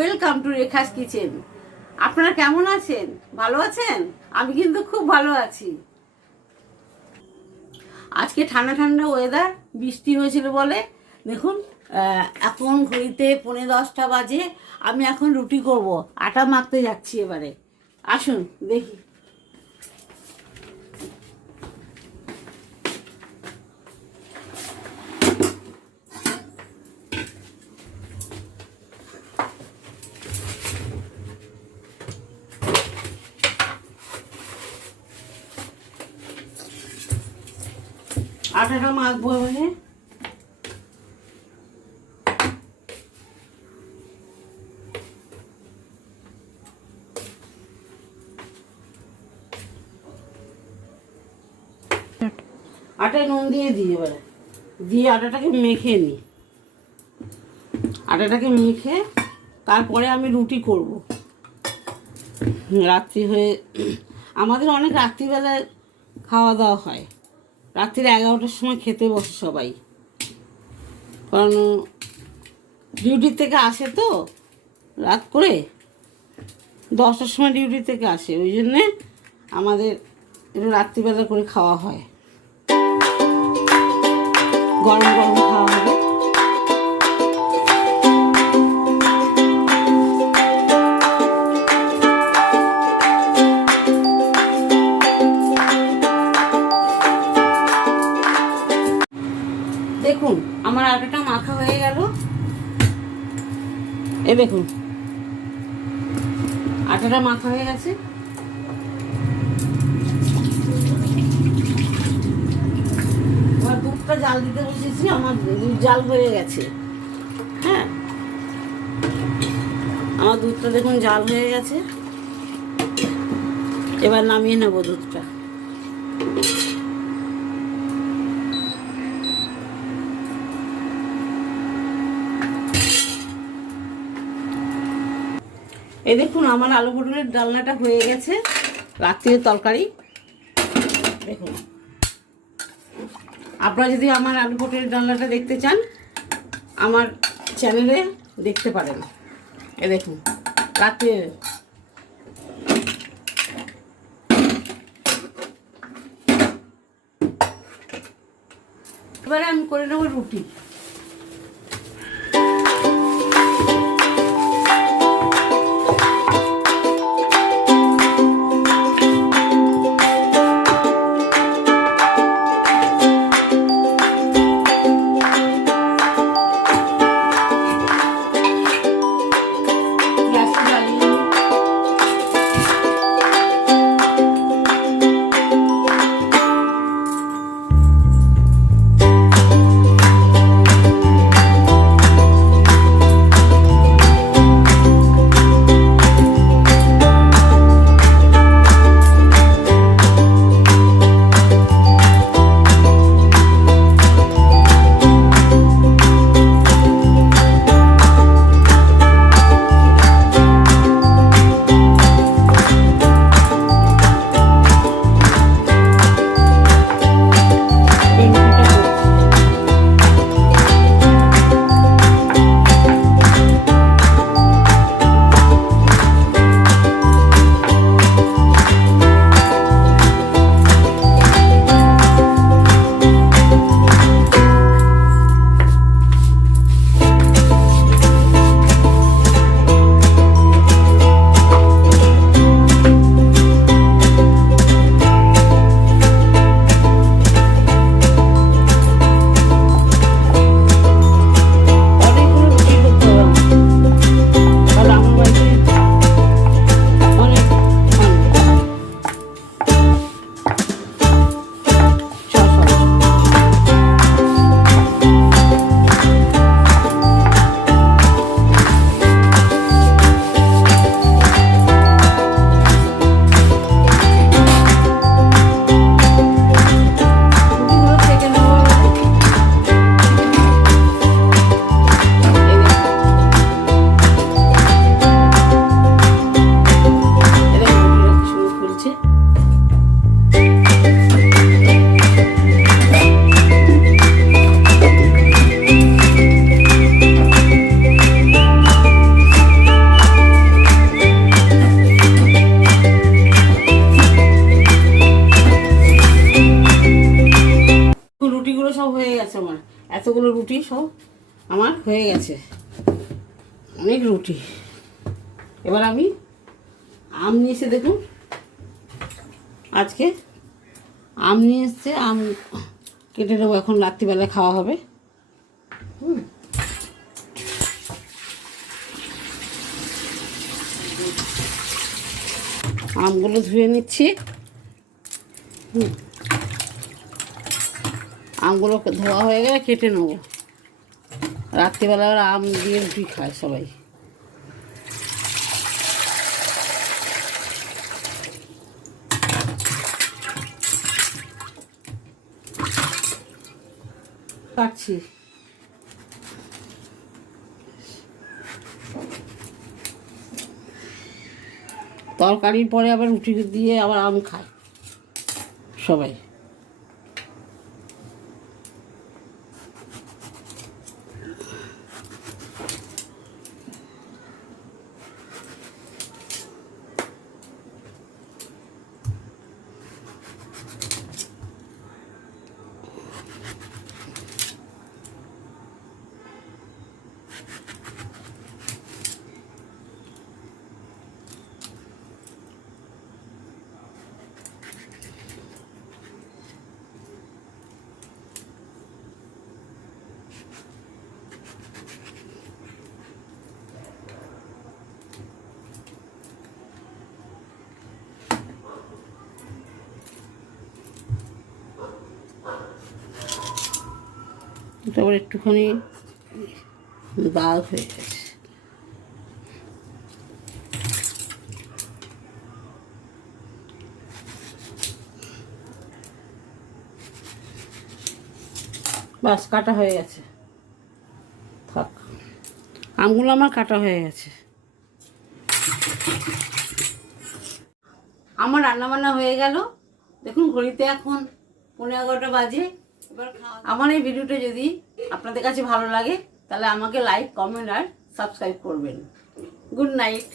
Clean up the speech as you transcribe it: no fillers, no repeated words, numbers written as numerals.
Welcome to Rekha's kitchen. আপনারা কেমন আছেন? ভালো আছেন? আমি কিন্তু খুব ভালো আছি। আজকে ঠান্ডা ঠান্ডা ওয়েদার, বৃষ্টি হয়েছিল বলে দেখুন এখন ঘড়িতে 9:45 বাজে। আমি এখন রুটি করব, আটা মাখতে যাচ্ছি। এবারে আসুন দেখি। আটাটা মাখবো এবারে। আটায় নুন দিয়ে দিই, এবারে দিয়ে আটাটাকে মেখে নিই। আটাটাকে মেখে তারপরে আমি রুটি করব। রাত্রি হয়ে আমাদের অনেক রাত্রিবেলায় খাওয়া দাওয়া হয়। রাত্রির 11টার সময় খেতে বসে সবাই, কারণ ডিউটির থেকে আসে তো রাত করে 10টার সময় ডিউটি থেকে আসে, ওই জন্যে আমাদের একটু রাত্রিবেলা করে খাওয়া হয়, গরম গরম খাওয়া হবে। দেখুন আমার আটাটা মাখা হয়ে গেল। এ দেখুন আটাটা মাখা হয়ে গেছে। এবার দুধটা জাল দিতে বসেছি, আমার দুধ জাল হয়ে গেছে। হ্যাঁ, আমার দুধটা দেখুন জাল হয়ে গেছে। এবার নামিয়ে নেব দুধটা। এই দেখুন আমার আলু পটলের ডালনাটা হয়ে গেছে, রাত্রির তরকারি। দেখুন আপনারা যদি আমার আলু পটলের ডালনাটা দেখতে চান আমার চ্যানেলে দেখতে পারেন। এ দেখুন রাত্রে এবারে আমি করে নেব রুটি। সব হয়ে গেছে আমার, এতগুলো রুটি সব আমার হয়ে গেছে, অনেক রুটি। এবার আমি আম নিয়ে এসে দেখুন, আজকে আম নিয়ে এসছে, আম কেটে নেবো, এখন রাত্রিবেলায় খাওয়া হবে। আমগুলো ধুয়ে নিচ্ছি। আমগুলো ধোয়া হয়ে গেলে কেটে নেবো, রাত্রিবেলা ওরা আম দিয়ে রুটি খায় সবাই। কাটছি, তরকারির পরে আবার রুটি দিয়ে আবার আম খায় সবাই। তারপর একটুখানি দাগ হয়ে গেছে। বাস কাটা হয়ে গেছে, থাক, আমগুলো আমার কাটা হয়ে গেছে। আমার রান্নাবান্না হয়ে গেল, দেখুন ঘড়িতে এখন 11:15 বাজে। এবার আমার এই ভিডিওটা যদি আপনাদের কাছে ভালো লাগে তাহলে আমাকে লাইক, কমেন্ট আর সাবস্ক্রাইব করবেন। Good night.